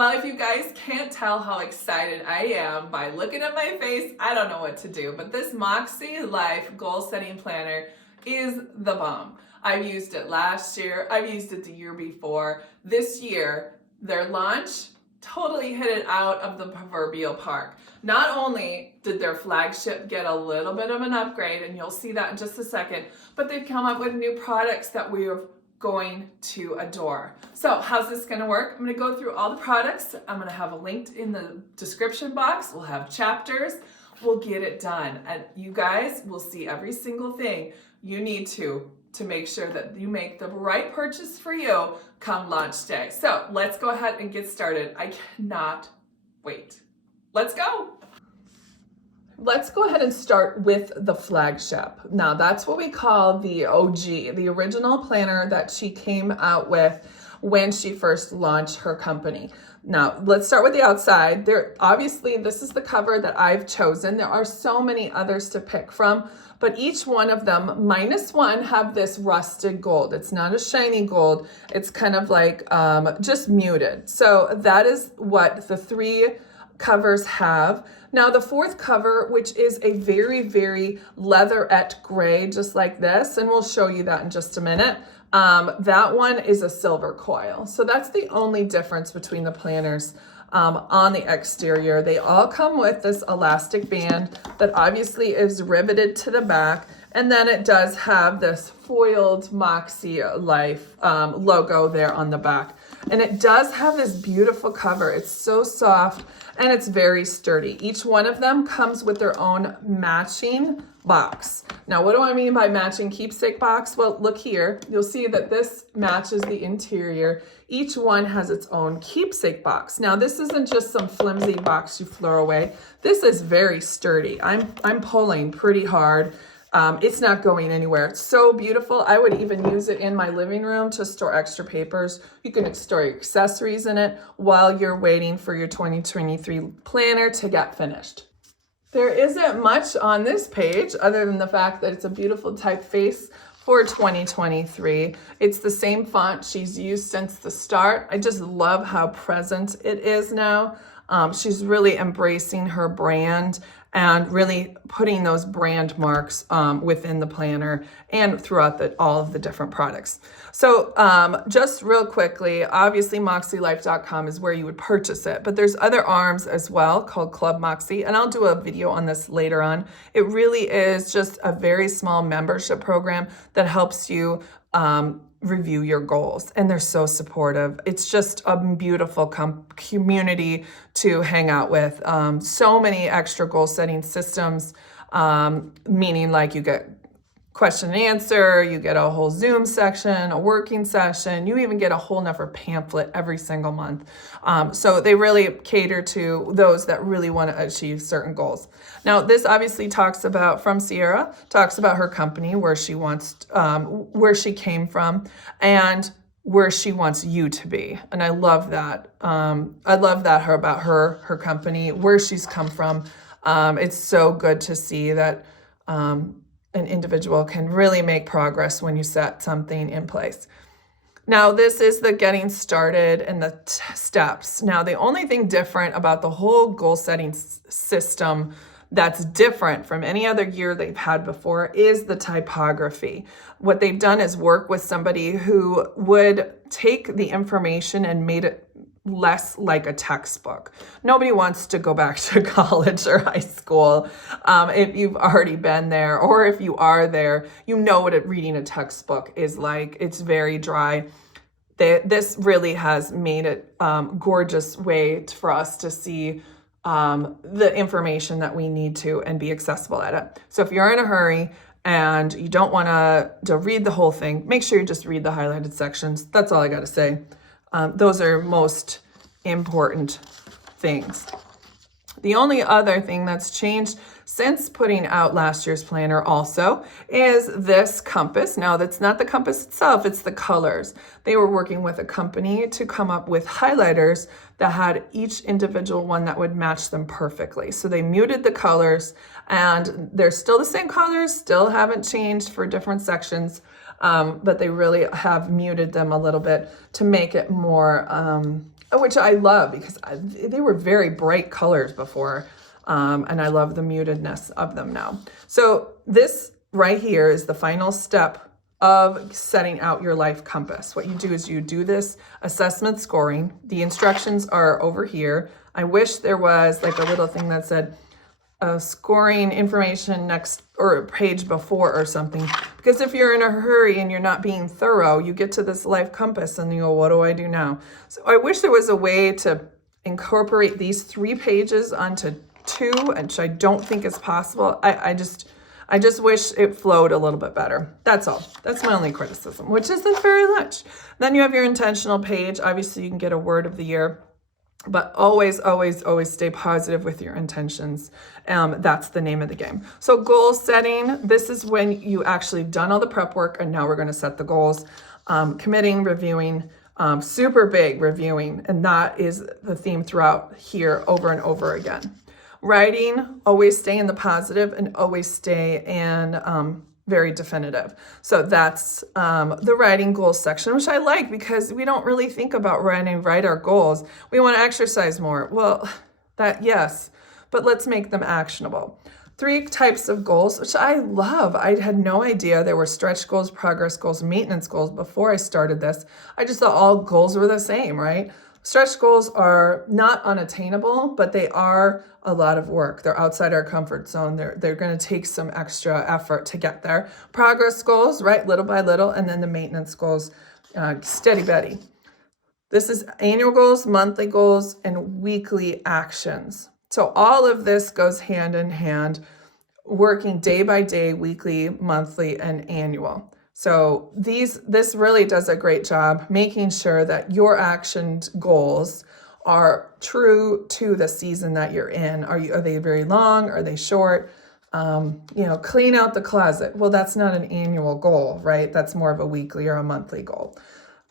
Well, if you guys can't tell how excited I am by looking at my face, I don't know what to do, but this Mäksēlife goal setting planner is the bomb. I've used it last year, I've used it the year before. This year, their launch totally hit it out of the proverbial park. Not only did their flagship get a little bit of an upgrade, and you'll see that in just a second, but they've come up with new products that we are going to adore. So how's this going to work? I'm going to go through all the products. I'm going to have a link in the description box. We'll have chapters. We'll get it done. And you guys will see every single thing you need to make sure that you make the right purchase for you come launch day. So let's go ahead and get started. I cannot wait. Let's go. Let's go ahead and start with the flagship. Now that's what we call the OG, the original planner that she came out with when she first launched her company. Now let's start with the outside. Obviously this is the cover that I've chosen. There are so many others to pick from, but each one of them, minus one, have this rusted gold. It's not a shiny gold. It's kind of like just muted. So that is what the three covers have. Now the fourth cover, which is a very, very leatherette gray, just like this, and we'll show you that in just a minute. That one is a silver coil. So that's the only difference between the planners on the exterior. They all come with this elastic band that obviously is riveted to the back. And then it does have this foiled Mäksēlife logo there on the back. And it does have this beautiful cover. It's so soft and it's very sturdy. Each one of them comes with their own matching box. Now, what do I mean by matching keepsake box? Well, look here. You'll see that this matches the interior. Each one has its own keepsake box. Now, this isn't just some flimsy box you throw away. This is very sturdy. I'm pulling pretty hard. It's not going anywhere. It's so beautiful. I would even use it in my living room to store extra papers. You can store your accessories in it while you're waiting for your 2023 planner to get finished. There isn't much on this page other than the fact that it's a beautiful typeface for 2023. It's the same font she's used since the start. I just love how present it is now. She's really embracing her brand and really putting those brand marks within the planner and throughout all of the different products. So just real quickly, obviously makselife.com is where you would purchase it, but there's other arms as well called ClubMäksē, and I'll do a video on this later on. It really is just a very small membership program that helps you review your goals, and they're so supportive. It's just a beautiful community to hang out with. So many extra goal setting systems, meaning like you get question and answer, you get a whole Zoom section, a working session, you even get a whole nother pamphlet every single month. So they really cater to those that really want to achieve certain goals. Now, this obviously talks about, from Sierra, talks about her company, where she wants, where she came from, and where she wants you to be. And I love that. I love that about her company, where she's come from. It's so good to see that an individual can really make progress when you set something in place. Now, this is the getting started and the steps. Now, the only thing different about the whole goal setting system that's different from any other year they've had before is the typography. What they've done is work with somebody who would take the information and made it less like a textbook. Nobody wants to go back to college or high school. If you've already been there, or if you are there, you know what reading a textbook is like. It's very dry. This really has made it gorgeous way for us to see the information that we need to and be accessible at it. So if you're in a hurry and you don't want to read the whole thing, make sure you just read the highlighted sections. That's all I got to say. Those are most important things. The only other thing that's changed since putting out last year's planner also is this compass. Now, that's not the compass itself, it's the colors. They were working with a company to come up with highlighters that had each individual one that would match them perfectly. So they muted the colors, and they're still the same colors, still haven't changed for different sections, but they really have muted them a little bit to make it more which I love because they were very bright colors before. And I love the mutedness of them now. So this right here is the final step of setting out your life compass. What you do is you do this assessment scoring. The instructions are over here. I wish there was like a little thing that said scoring information next or page before or something, because if you're in a hurry and you're not being thorough, you get to this life compass and you go, what do I do now? So I wish there was a way to incorporate these 3 pages onto 2, which I don't think is possible. I just wish it flowed a little bit better. That's all. That's my only criticism, which isn't very much. Then you have your intentional page. Obviously, you can get a word of the year, but always, always, always stay positive with your intentions. That's the name of the game. So goal setting, this is when you actually done all the prep work, and now we're going to set the goals. Committing, reviewing, super big reviewing, and that is the theme throughout here over and over again. Writing, always stay in the positive and always stay in very definitive. So that's the writing goals section, which I like because we don't really think about write our goals. We want to exercise more. Well, yes, but let's make them actionable. 3 types of goals, which I love. I had no idea there were stretch goals, progress goals, maintenance goals before I started this. I just thought all goals were the same, right? Stretch goals are not unattainable, but they are a lot of work. They're outside our comfort zone. They're going to take some extra effort to get there. Progress goals, right, little by little, and then the maintenance goals, steady Betty. This is annual goals, monthly goals, and weekly actions. So all of this goes hand in hand, working day by day, weekly, monthly, and annual. So this really does a great job making sure that your actioned goals are true to the season that you're in. Are they very long? Are they short? Clean out the closet. Well, that's not an annual goal, right? That's more of a weekly or a monthly goal.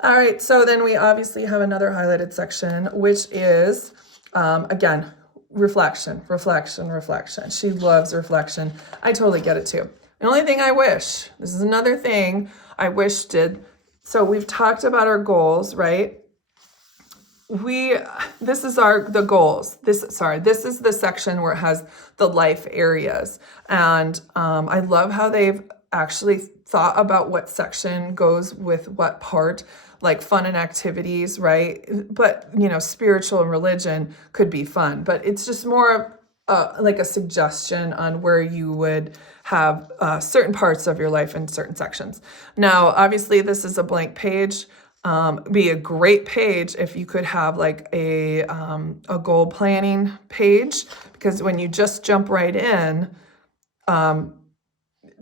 All right, so then we obviously have another highlighted section, which is, again, reflection. She loves reflection. I totally get it too. The only thing I wish, this is another thing I wish did, so we've talked about our goals, right? This is the goals. This is the section where it has the life areas. And I love how they've actually thought about what section goes with what part, like fun and activities, right? But, spiritual and religion could be fun, but it's just more like a suggestion on where you would have certain parts of your life in certain sections. Now, obviously, this is a blank page. Be a great page if you could have like a goal planning page, because when you just jump right in,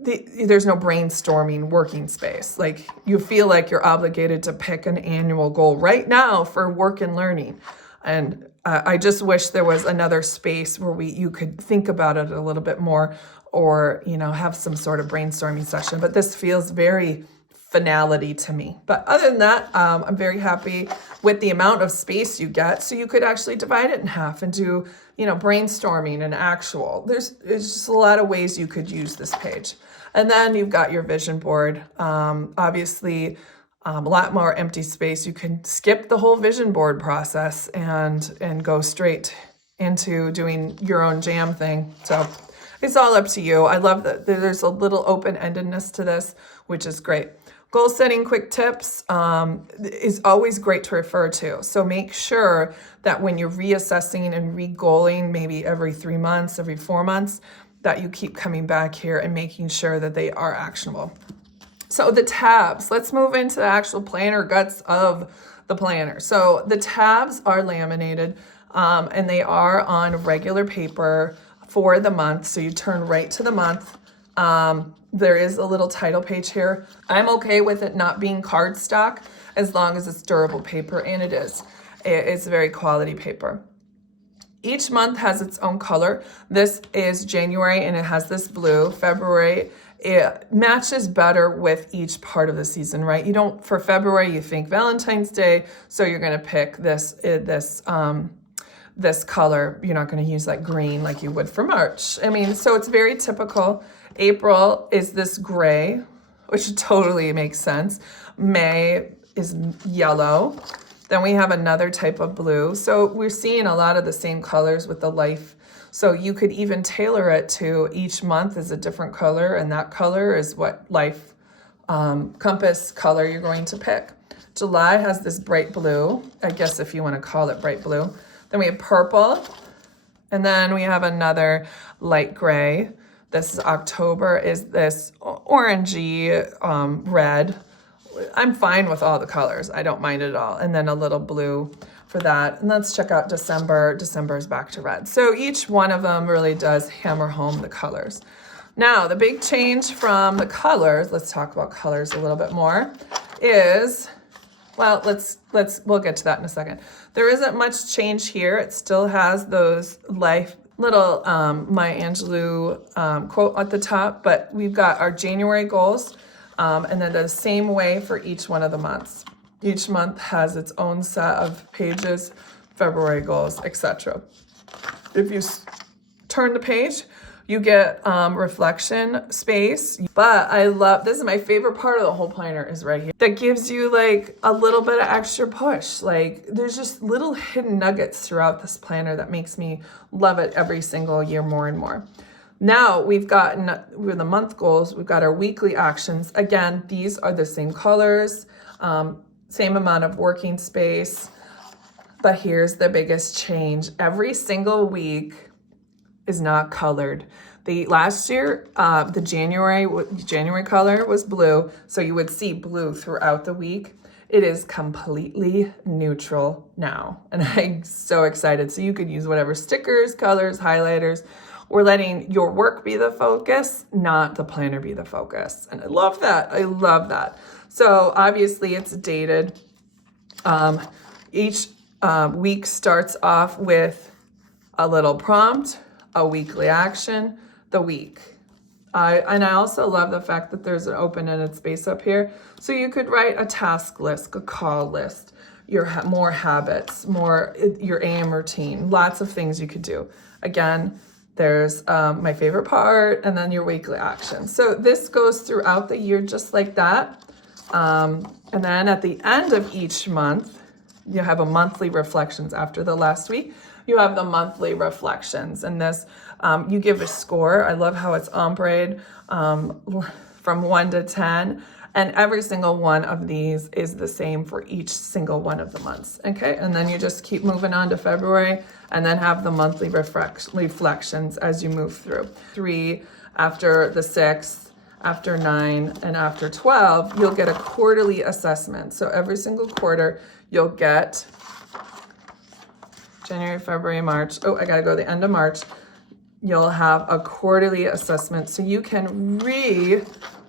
there's no brainstorming working space. Like you feel like you're obligated to pick an annual goal right now for work and learning. And I just wish there was another space where you could think about it a little bit more, or, have some sort of brainstorming session. But this feels very finality to me. But other than that, I'm very happy with the amount of space you get. So you could actually divide it in half and do, brainstorming and actual. There's just a lot of ways you could use this page. And then you've got your vision board. Obviously, a lot more empty space. You can skip the whole vision board process and go straight into doing your own jam thing. So it's all up to you. I love that there's a little open-endedness to this, which is great. Goal setting quick tips is always great to refer to. So make sure that when you're reassessing and re-goaling, maybe every 3 months, every 4 months, that you keep coming back here and making sure that they are actionable. So the tabs, let's move into the actual planner guts of the planner. So the tabs are laminated and they are on regular paper for the month. So you turn right to the month. There is a little title page here. I'm okay with it not being cardstock as long as it's durable paper, and it is. It's very quality paper. Each month has its own color. This is January and it has this blue. February, it matches better with each part of the season, right? For February, you think Valentine's Day, so you're gonna pick this color. You're not gonna use like green like you would for March. So it's very typical. April is this gray, which totally makes sense. May is yellow. Then we have another type of blue. So we're seeing a lot of the same colors with the life. So you could even tailor it to each month is a different color, and that color is what life compass color you're going to pick. July has this bright blue, I guess if you want to call it bright blue. Then we have purple, and then we have another light gray. This is October is this orangey red. I'm fine with all the colors. I don't mind it at all. And then a little blue for that. And let's check out December. December is back to red. So each one of them really does hammer home the colors. Now, the big change from the colors, let's talk about colors a little bit more, is, well, we'll get to that in a second. There isn't much change here. It still has those life little Maya Angelou quote at the top, but we've got our January goals, and then the same way for each one of the months. Each month has its own set of pages, February goals, etc. If you turn the page, you get reflection space. But I love, this is my favorite part of the whole planner is right here. That gives you like a little bit of extra push. Like there's just little hidden nuggets throughout this planner that makes me love it every single year more and more. Now we've gotten, with the month goals, we've got our weekly actions. Again, these are the same colors, same amount of working space, but here's the biggest change. Every single week is not colored. Last year, the January color was blue, so you would see blue throughout the week. It is completely neutral now, and I'm so excited. So you could use whatever stickers, colors, highlighters. We're letting your work be the focus, not the planner be the focus. And I love that. I love that. So obviously it's dated. Each week starts off with a little prompt, a weekly action, the week. And I also love the fact that there's an open-ended space up here. So you could write a task list, a call list, more habits, your AM routine, lots of things you could do. Again, there's my favorite part, and then your weekly action. So this goes throughout the year just like that. And then at the end of each month, you have a monthly reflections. After the last week, you have the monthly reflections. And this, you give a score. I love how it's ombre from 1 to 10. And every single one of these is the same for each single one of the months. Okay, and then you just keep moving on to February and then have the monthly reflections as you move through. 3 after the 6th, after 9, and after 12, you'll get a quarterly assessment. So every single quarter, you'll get January, February, March. Oh, I gotta go to the end of March. You'll have a quarterly assessment so you can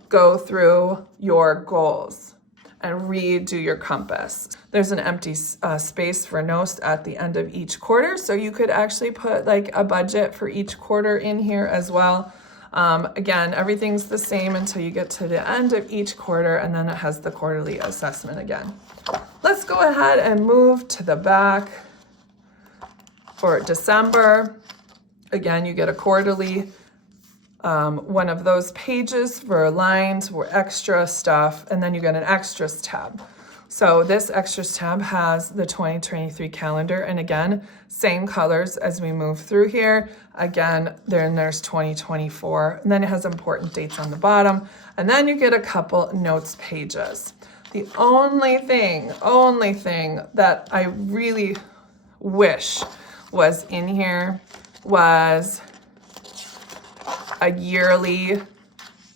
go through your goals and redo your compass. There's an empty space for notes at the end of each quarter, so you could actually put like a budget for each quarter in here as well. Again, everything's the same until you get to the end of each quarter, and then it has the quarterly assessment again. Let's go ahead and move to the back for December. Again, you get a quarterly one of those pages for lines for extra stuff, and then you get an extras tab. So this extras tab has the 2023 calendar, and again, same colors as we move through here. Again, there's 2024, and then it has important dates on the bottom, and then you get a couple notes pages. The only thing that I really wish was in here was a yearly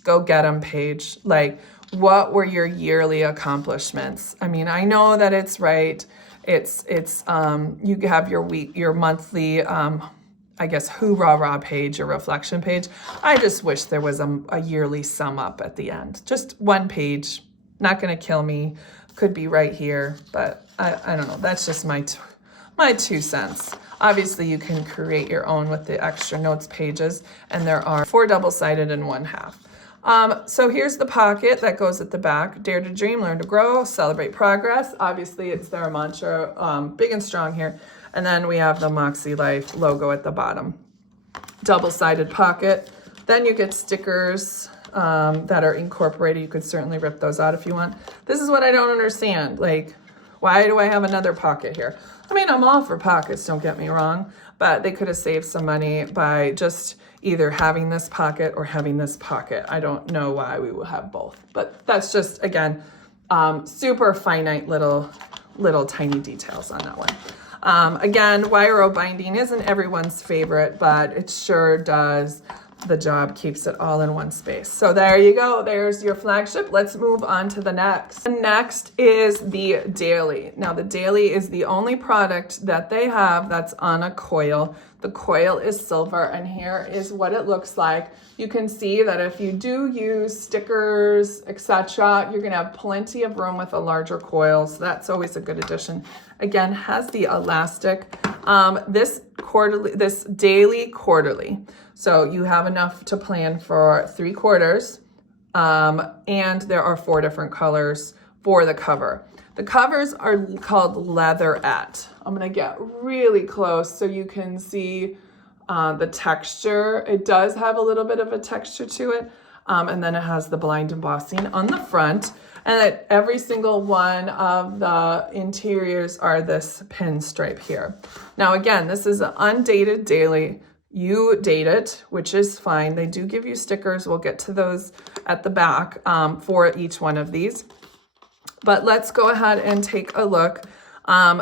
go get 'em page. Like, what were your yearly accomplishments? I mean, I know that it's right. It's you have your monthly, I guess, hoorah page, your reflection page. I just wish there was a yearly sum up at the end. Just one page, not gonna kill me. Could be right here, but I don't know. That's just my 2 cents. Obviously, you can create your own with the extra notes pages, and there are 4 double-sided and 1/2. So here's the pocket that goes at the back. Dare to dream, learn to grow, celebrate progress. Obviously, it's their mantra, big and strong here. And then we have the makselife logo at the bottom. Double-sided pocket. Then you get stickers that are incorporated. You could certainly rip those out if you want. This is what I don't understand. Like, Why do I have another pocket here? I mean, I'm all for pockets, don't get me wrong, but they could have saved some money by just either having this pocket or having this pocket. I don't know why we will have both, but that's just, again, super finite little tiny details on that one. Again, wire rope binding isn't everyone's favorite, but it sure does the job, keeps it all in one space. So there you go. There's your flagship. Let's move on to the next. The next is the daily. Now the daily is the only product that they have that's on a coil. The coil is silver, and here is what it looks like. You can see that if you do use stickers, etc., you're gonna have plenty of room with a larger coil, so that's always a good addition. Again, has the elastic. This daily quarterly. So you have enough to plan for 3 quarters, and there are 4 different colors for the cover. The covers are called leatherette. I'm gonna get really close so you can see the texture. It does have a little bit of a texture to it, and then it has the blind embossing on the front, and that every single one of the interiors are this pinstripe here. Now again, this is an undated daily. You date it, which is fine. They do give you stickers. We'll get to those at the back for each one of these. But let's go ahead and take a look.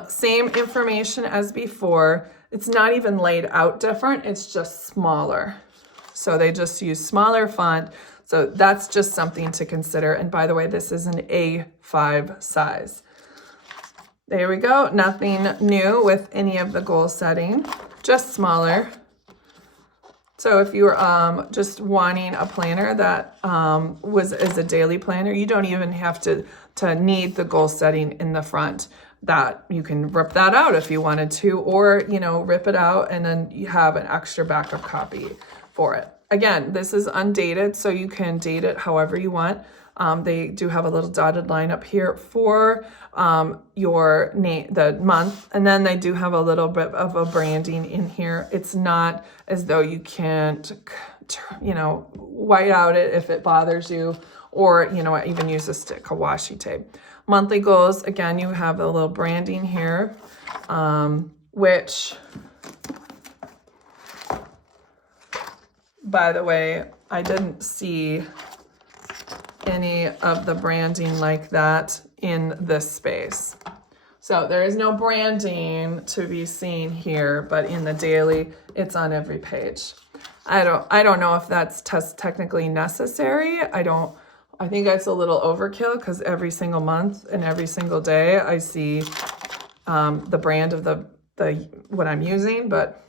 Same information as before. It's not even laid out different. It's just smaller. So they just use smaller font. So that's just something to consider. And by the way, this is an A5 size. There we go. Nothing new with any of the goal setting, just smaller. So if you're just wanting a planner that is a daily planner, you don't even have to need the goal setting in the front. That you can rip that out if you wanted to, or rip it out and then you have an extra backup copy for it. Again, this is undated, so you can date it however you want. They do have a little dotted line up here for your name, the month, and then they do have a little bit of a branding in here. It's not as though you can't, white out it if it bothers you, or even use a stick of washi tape. Monthly goals, again, you have a little branding here, which, by the way, I didn't see any of the branding like that in this space. So there is no branding to be seen here, but in the daily, it's on every page. I don't know if that's technically necessary. I think that's a little overkill because every single month and every single day I see the brand of the what I'm using, but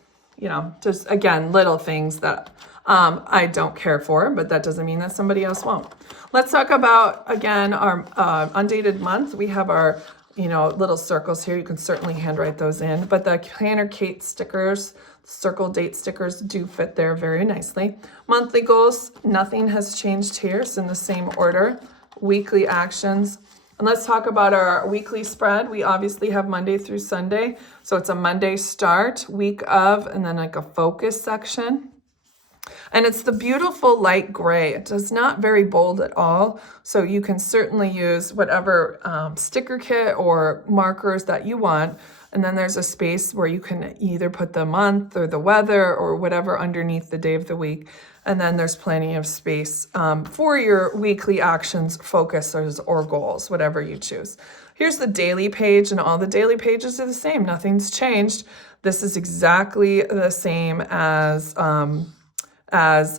just again, little things that I don't care for, but that doesn't mean that somebody else won't. Let's talk about, again, our undated month. We have our, little circles here. You can certainly handwrite those in, but the Planner Kate stickers, circle date stickers do fit there very nicely. Monthly goals, nothing has changed here. It's in the same order. Weekly actions. And let's talk about our weekly spread. We obviously have Monday through Sunday. So it's a Monday start, week of, and then like a focus section. And it's the beautiful light gray. It does not very bold at all. So you can certainly use whatever sticker kit or markers that you want. And then there's a space where you can either put the month or the weather or whatever underneath the day of the week. And then there's plenty of space for your weekly actions, focuses, or goals, whatever you choose. Here's the daily page, and all the daily pages are the same. Nothing's changed. This is exactly the same as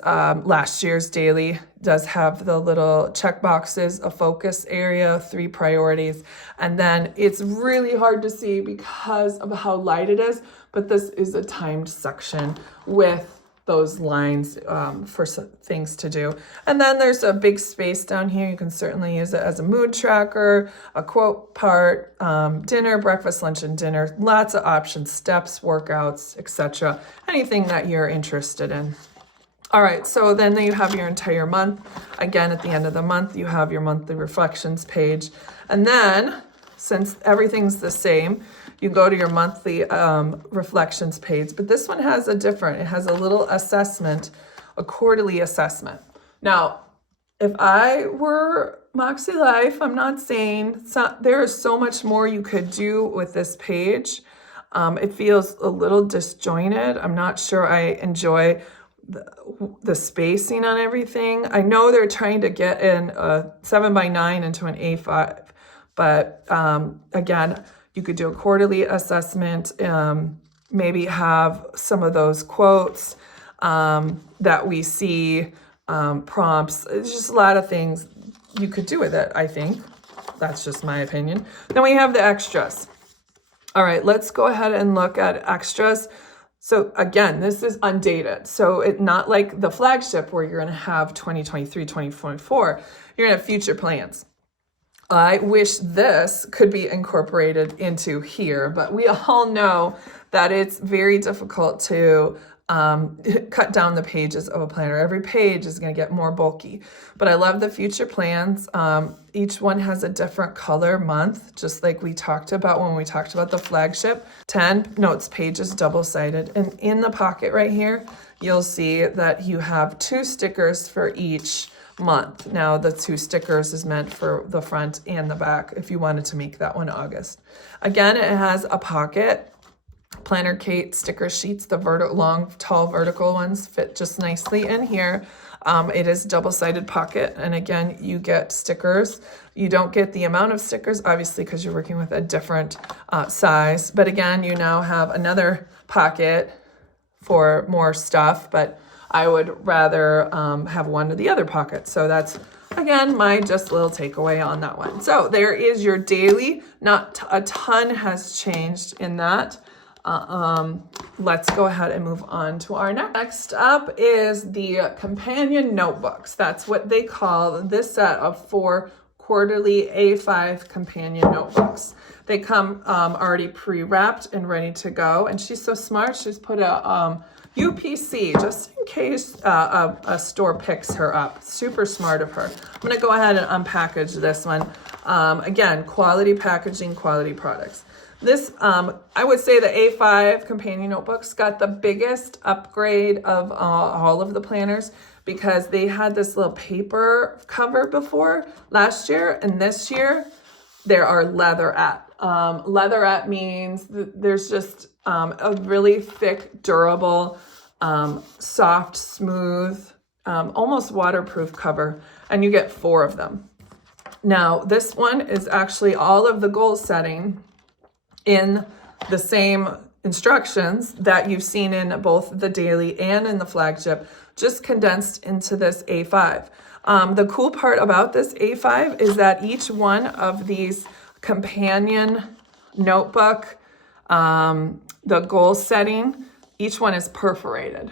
last year's daily. Does have the little check boxes, a focus area, 3 priorities, and then it's really hard to see because of how light it is, but this is a timed section with those lines for things to do. And then there's a big space down here. You can certainly use it as a mood tracker, a quote part, dinner, breakfast, lunch, and dinner. Lots of options, steps, workouts, etc. Anything that you're interested in. All right, so then you have your entire month. Again, at the end of the month, you have your monthly reflections page. And then, since everything's the same, you go to your monthly reflections page. But this one has it has a little assessment, a quarterly assessment. Now, if I were Makselife, I'm not saying, there is so much more you could do with this page. It feels a little disjointed. I'm not sure I enjoy the spacing on everything. I know they're trying to get in a 7x9 into an A5, but again, you could do a quarterly assessment, maybe have some of those quotes that we see, prompts. It's just a lot of things you could do with it, I think. That's just my opinion. Then we have the extras. All right, let's go ahead and look at extras. So again, this is undated. So it's not like the flagship where you're gonna have 2023, 2024, you're gonna have future plans. I wish this could be incorporated into here, but we all know that it's very difficult to cut down the pages of a planner. Every page is going to get more bulky, but I love the future plans. Each one has a different color month, just like we talked about when we talked about the flagship. 10 notes pages, double-sided, and in the pocket right here, you'll see that you have 2 stickers for each month. Now the 2 stickers is meant for the front and the back if you wanted to make that one August. Again, it has a pocket. Planner Kate sticker sheets, the long, tall, vertical ones fit just nicely in here. It is double-sided pocket, and again, you get stickers. You don't get the amount of stickers, obviously, because you're working with a different size. But again, you now have another pocket for more stuff, but I would rather have one of the other pockets. So that's, again, my just little takeaway on that one. So there is your daily. Not a ton has changed in that. Let's go ahead and move on to our next. Next up is the companion notebooks. That's what they call this set of 4 quarterly A5 companion notebooks. They come already pre-wrapped and ready to go. And she's so smart, she's put a UPC just in case a store picks her up. Super smart of her. I'm gonna go ahead and unpackage this one. Again, quality packaging, quality products. This, I would say the A5 companion notebooks got the biggest upgrade of all of the planners because they had this little paper cover before last year, and this year there are leatherette. Leatherette means there's just a really thick, durable, soft, smooth, almost waterproof cover, and you get 4 of them. Now, this one is actually all of the goal setting in the same instructions that you've seen in both the daily and in the flagship, just condensed into this A5. The cool part about this A5 is that each one of these companion notebook, the goal setting, each one is perforated.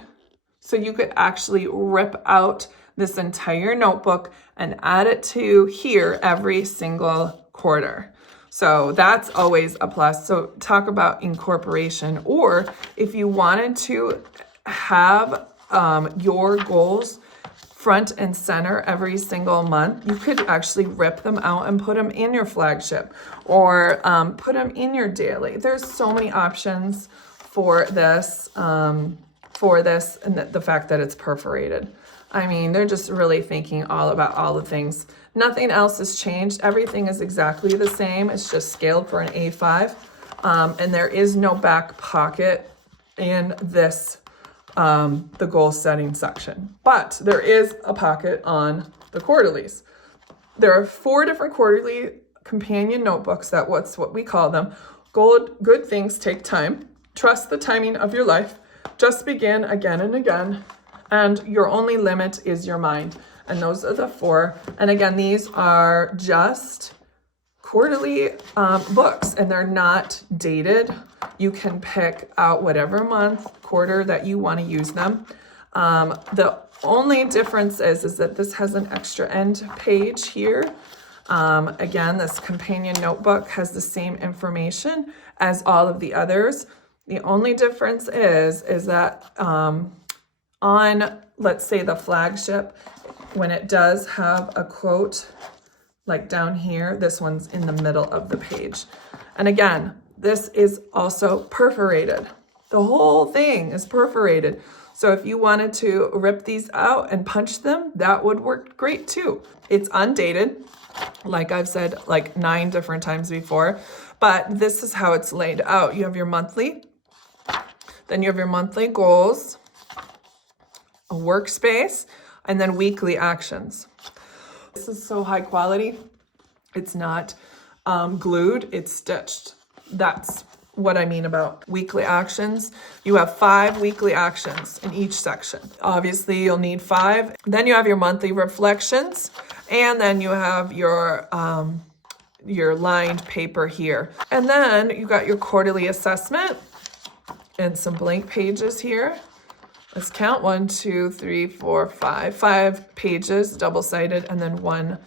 So you could actually rip out this entire notebook and add it to here every single quarter. So that's always a plus. So talk about incorporation, or if you wanted to have your goals front and center every single month, you could actually rip them out and put them in your flagship, or put them in your daily. There's so many options for this, and the fact that it's perforated. I mean, they're just really thinking all about all the things. Nothing else has changed. Everything is exactly the same. It's just scaled for an A5. And there is no back pocket in this, the goal setting section. But there is a pocket on the quarterlies. There are 4 different quarterly companion notebooks. That's what we call them. Good things take time. Trust the timing of your life. Just begin again and again. And your only limit is your mind. And those are the 4. And again, these are just quarterly books, and they're not dated. You can pick out whatever month, quarter that you want to use them. The only difference is that this has an extra end page here. Again, this companion notebook has the same information as all of the others. The only difference is that on, let's say, the flagship, when it does have a quote like down here, this one's in the middle of the page. And again, this is also perforated. The whole thing is perforated. So if you wanted to rip these out and punch them, that would work great too. It's undated, like I've said like 9 different times before, but this is how it's laid out. You have your monthly, then you have your monthly goals, a workspace, and then weekly actions. This is so high quality. It's not glued, it's stitched. That's what I mean about weekly actions. You have 5 weekly actions in each section. Obviously, you'll need 5. Then you have your monthly reflections, and then you have your lined paper here. And then you got your quarterly assessment and some blank pages here. Let's count 1, 2, 3, 4, 5. 5 pages, double-sided, and then 1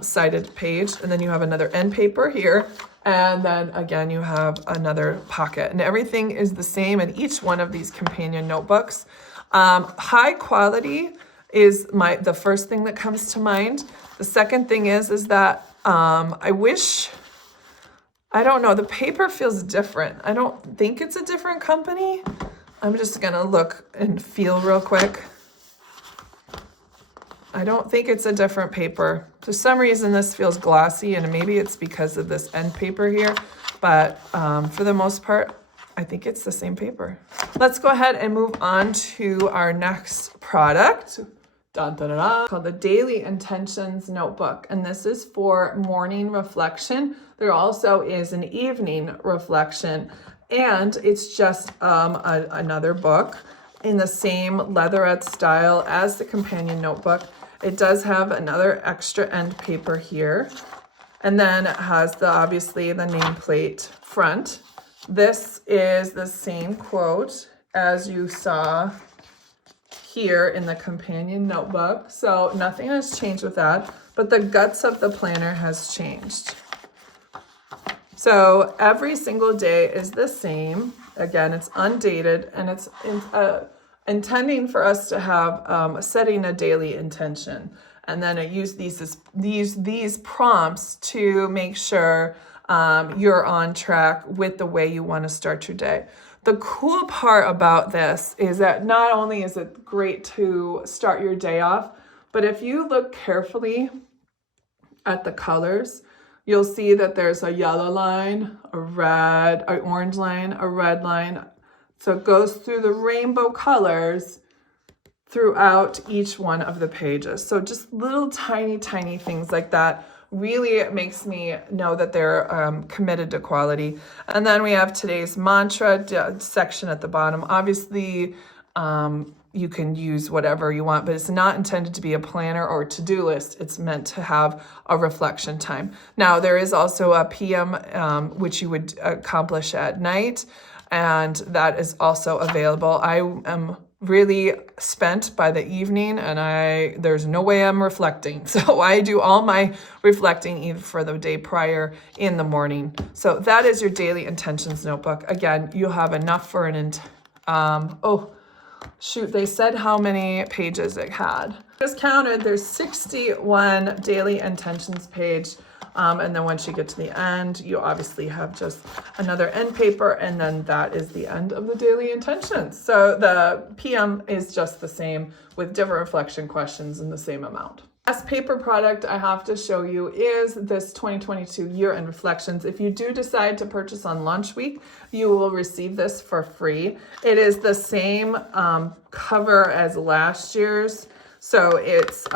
sided page. And then you have another end paper here. And then again, you have another pocket, and everything is the same in each one of these companion notebooks. High quality is the first thing that comes to mind. The second thing is that I don't know, the paper feels different. I don't think it's a different company. I'm just gonna look and feel real quick. I don't think it's a different paper. For some reason, this feels glossy, and maybe it's because of this end paper here, but for the most part, I think it's the same paper. Let's go ahead and move on to our next product, dun, dun, dun, dun, called the Daily Intentions Notebook, and this is for morning reflection. There also is an evening reflection, and it's just another book in the same leatherette style as the companion notebook. It does have another extra end paper here. And then it has obviously the nameplate front. This is the same quote as you saw here in the companion notebook. So nothing has changed with that, but the guts of the planner has changed. So every single day is the same. Again, it's undated, and it's intending for us to have setting a daily intention, and then I use these prompts to make sure you're on track with the way you want to start your day. The cool part about this is that not only is it great to start your day off, but if you look carefully at the colors, you'll see that there's a yellow line, an orange line, a red line. So it goes through the rainbow colors throughout each one of the pages. So just little tiny things like that really makes me know that they're committed to quality. And then we have today's mantra section at the bottom. Obviously, you can use whatever you want, but it's not intended to be a planner or to-do list. It's meant to have a reflection time. Now, there is also a PM, which you would accomplish at night, and that is also available. I am really spent by the evening, and there's no way I'm reflecting. So I do all my reflecting even for the day prior in the morning. So that is your daily intentions notebook. Again, you'll have enough for they said how many pages it had. Just counted, there's 61 daily intentions page. And then once you get to the end, you obviously have just another end paper, and then that is the end of the daily intentions. So the PM is just the same with different reflection questions in the same amount. Last paper product I have to show you is this 2022 year-end reflections. If you do decide to purchase on launch week, you will receive this for free. It is the same cover as last year's. So it's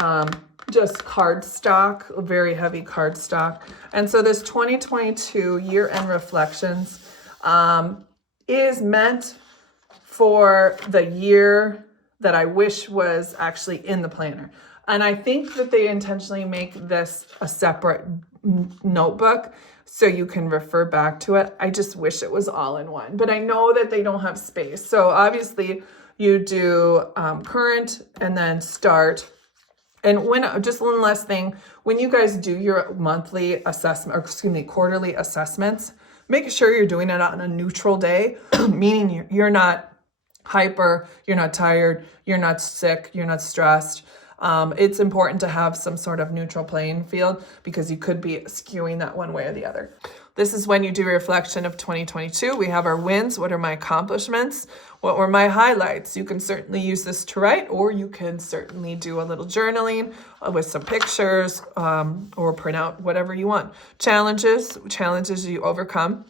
just cardstock, very heavy cardstock. And so this 2022 year-end reflections is meant for the year that I wish was actually in the planner. And I think that they intentionally make this a separate notebook so you can refer back to it. I just wish it was all in one, but I know that they don't have space. So obviously you do current and then start. And just one last thing, when you guys do your monthly assessment, quarterly assessments, make sure you're doing it on a neutral day, meaning you're not hyper, you're not tired, you're not sick, you're not stressed. It's important to have some sort of neutral playing field because you could be skewing that one way or the other. This is when you do a reflection of 2022. We have our wins. What are my accomplishments? What were my highlights? You can certainly use this to write, or you can certainly do a little journaling with some pictures, or print out whatever you want. Challenges you overcome.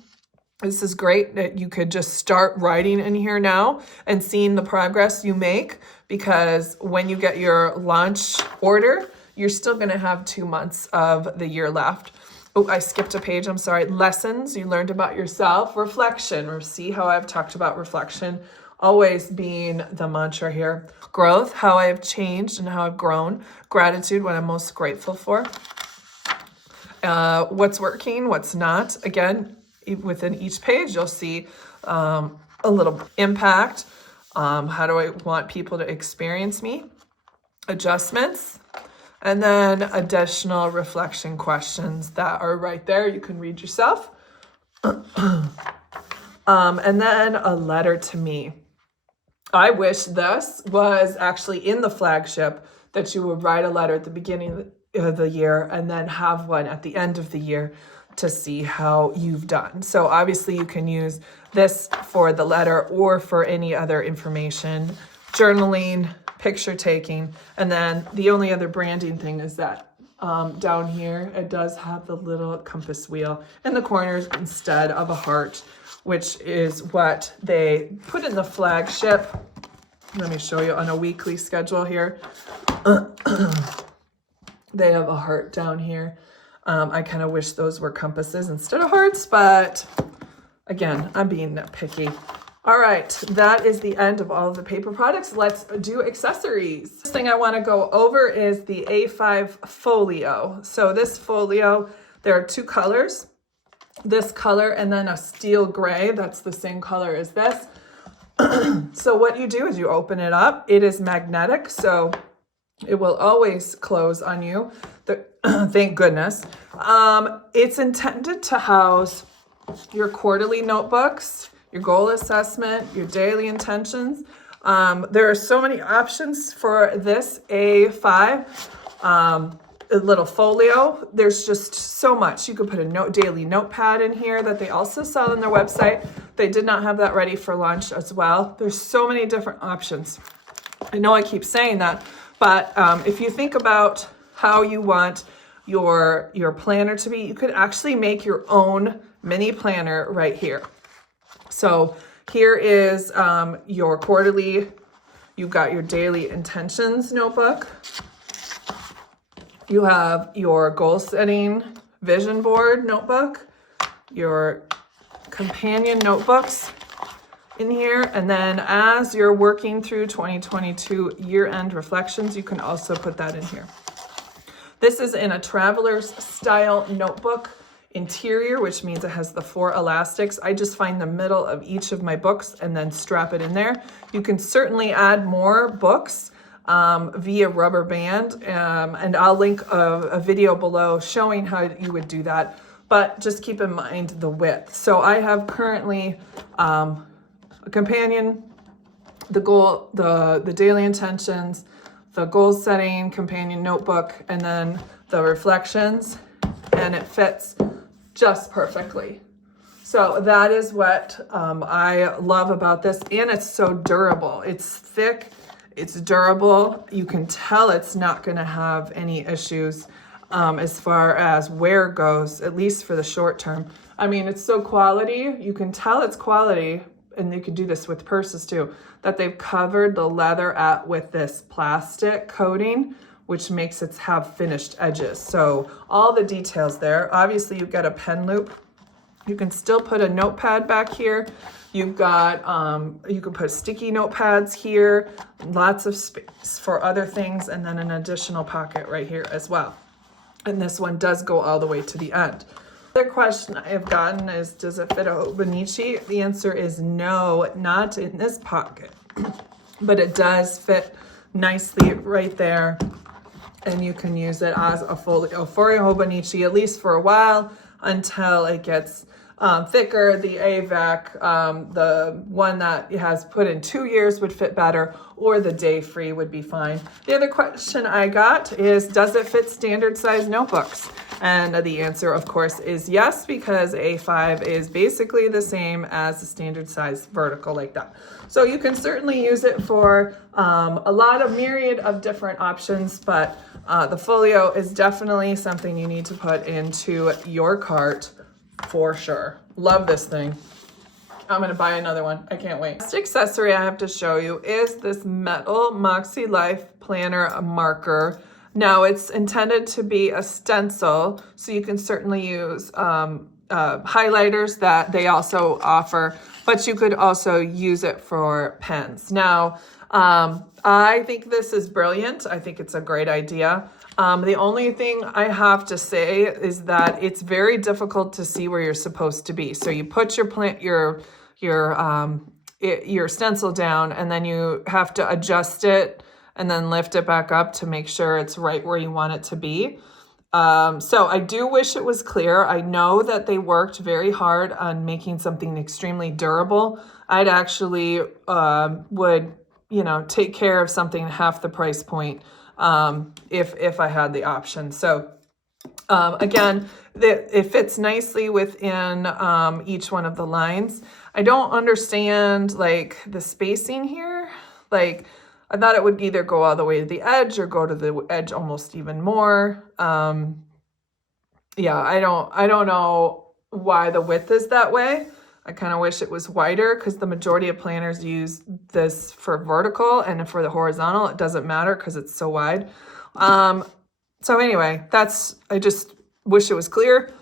This is great that you could just start writing in here now and seeing the progress you make, because when you get your launch order, you're still going to have 2 months of the year left. Oh, I skipped a page. I'm sorry. Lessons you learned about yourself. Reflection, or see how I've talked about reflection always being the mantra here. Growth, how I have changed and how I've grown. Gratitude, what I'm most grateful for. What's working, what's not. Again, within each page, you'll see a little impact. How do I want people to experience me? Adjustments. And then additional reflection questions that are right there. You can read yourself. And then a letter to me. I wish this was actually in the flagship, that you would write a letter at the beginning of the year and then have one at the end of the year to see how you've done. So obviously you can use this for the letter or for any other information, journaling, picture taking. And then the only other branding thing is that down here, it does have the little compass wheel in the corners instead of a heart, which is what they put in the flagship. Let me show you on a weekly schedule here. They have a heart down here. I kind of wish those were compasses instead of hearts, but again, I'm being nitpicky. All right, that is the end of all of the paper products. Let's do accessories. First thing I want to go over is the A5 Folio. So this folio, there are 2 colors. This color and then a steel gray. That's the same color as this. So what you do is you open it up. It is magnetic, so it will always close on you. Thank goodness. It's intended to house your quarterly notebooks, your goal assessment, your daily intentions. There are so many options for this A5 a little folio. There's just so much. You could put a daily notepad in here that they also sell on their website. They did not have that ready for launch as well. There's so many different options. I know I keep saying that, but if you think about how you want your planner to be, you could actually make your own mini planner right here. So here is your quarterly, you've got your daily intentions notebook. You have your goal setting vision board notebook, your companion notebooks in here. And then as you're working through 2022 year-end reflections, you can also put that in here. This is in a traveler's style notebook interior, which means it has the 4 elastics. I just find the middle of each of my books and then strap it in there. You can certainly add more books via rubber band, and I'll link a video below showing how you would do that, but just keep in mind the width. So I have currently a companion, the goal, the daily intentions, the goal setting companion notebook, and then the reflections, and it fits just perfectly. So that is what I love about this, and it's so durable. It's thick, it's durable. You can tell it's not going to have any issues as far as wear goes, at least for the short term. I mean, it's so quality. You can tell it's quality, and you can do this with purses too, that they've covered the leather with this plastic coating, which makes it have finished edges. So all the details there. Obviously, you've got a pen loop. You can still put a notepad back here. You've got, you can put sticky notepads here, lots of space for other things, and then an additional pocket right here as well. And this one does go all the way to the end. Another question I have gotten is, does it fit a Hobonichi? The answer is no, not in this pocket, but it does fit nicely right there. And you can use it as a folio for a Hobonichi, at least for a while, until it gets thicker. The AVAC, the one that has put in 2 years would fit better, or the day free would be fine. The other question I got is, does it fit standard size notebooks? And the answer, of course, is yes, because A5 is basically the same as the standard size vertical like that. So you can certainly use it for a lot of myriad of different options, but the Folio is definitely something you need to put into your cart for sure. Love this thing. I'm gonna buy another one. I can't wait. Next accessory I have to show you is this metal Mäksēlife planner marker. Now it's intended to be a stencil, so you can certainly use highlighters that they also offer, but you could also use it for pens. Now, I think this is brilliant. I think it's a great idea. The only thing I have to say is that it's very difficult to see where you're supposed to be. So you put your stencil down, and then you have to adjust it and then lift it back up to make sure it's right where you want it to be. So I do wish it was clear. I know that they worked very hard on making something extremely durable. I'd actually would, take care of something half the price point if I had the option. So again, it fits nicely within each one of the lines. I don't understand like the spacing here. Like, I thought it would either go all the way to the edge or go to the edge almost even more. Yeah, I don't know why the width is that way. I kind of wish it was wider, because the majority of planners use this for vertical, and for the horizontal, it doesn't matter because it's so wide. So anyway, I just wish it was clear.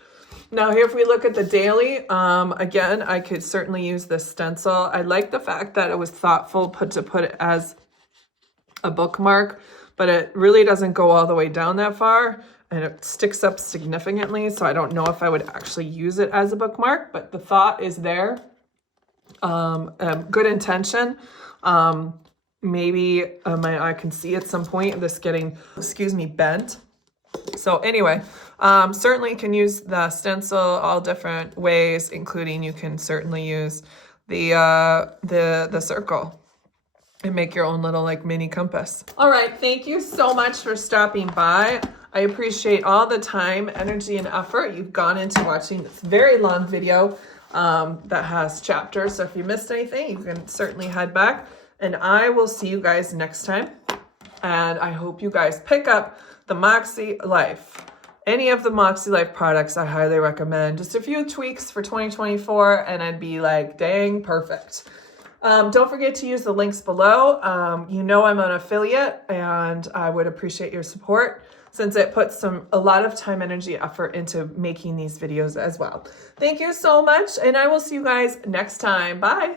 Now here, if we look at the daily, again, I could certainly use this stencil. I like the fact that it was thoughtful to put it as a bookmark, but it really doesn't go all the way down that far, and it sticks up significantly. So I don't know if I would actually use it as a bookmark, but the thought is there. Good intention. Maybe I can see at some point this getting, bent. So anyway, certainly can use the stencil all different ways, including you can certainly use the circle and make your own little like mini compass. All right, thank you so much for stopping by. I appreciate all the time, energy, and effort you've gone into watching this very long video that has chapters. So if you missed anything, you can certainly head back, and I will see you guys next time. And I hope you guys pick up the Mäksēlife. Any of the Mäksēlife products I highly recommend. Just a few tweaks for 2024 and I'd be like, dang, perfect. Don't forget to use the links below. I'm an affiliate, and I would appreciate your support, since it puts a lot of time, energy, effort into making these videos as well. Thank you so much, and I will see you guys next time. Bye.